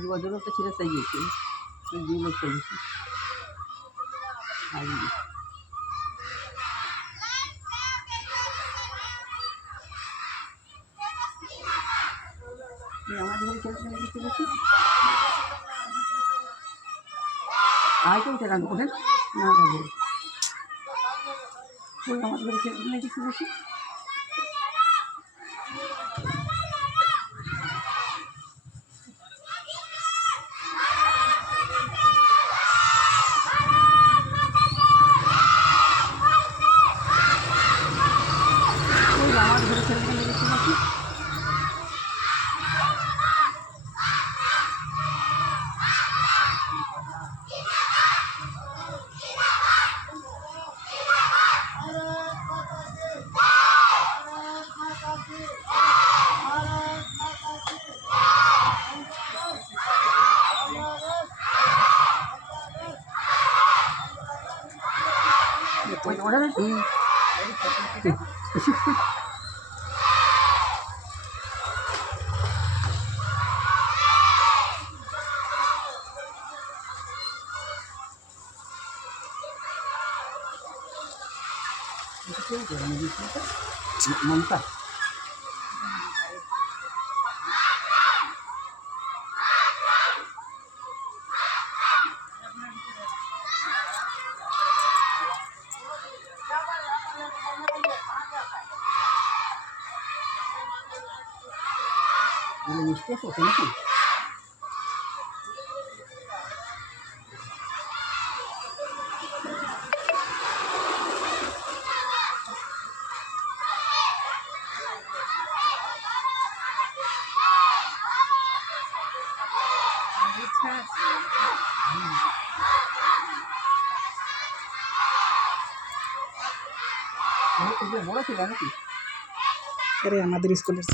আজু বাজুরও একটা ছেলে চাইছে, ওই 2 লোক চাইছে। আর আমাদের ঘরে ছেলেটা দেখতে পাচ্ছি, আর কেউ টাকা ওঠেন না ওই আমাদের ঘরে ছেলেটা দেখতে পাচ্ছি। আমার ঘরে ছেলেটা দেখতে পাচ্ছি। ওটা না মমতা মিষ্টি আছে ওখানে নাকি? বড় ছিল নাকি? আরে আমাদের স্কুলের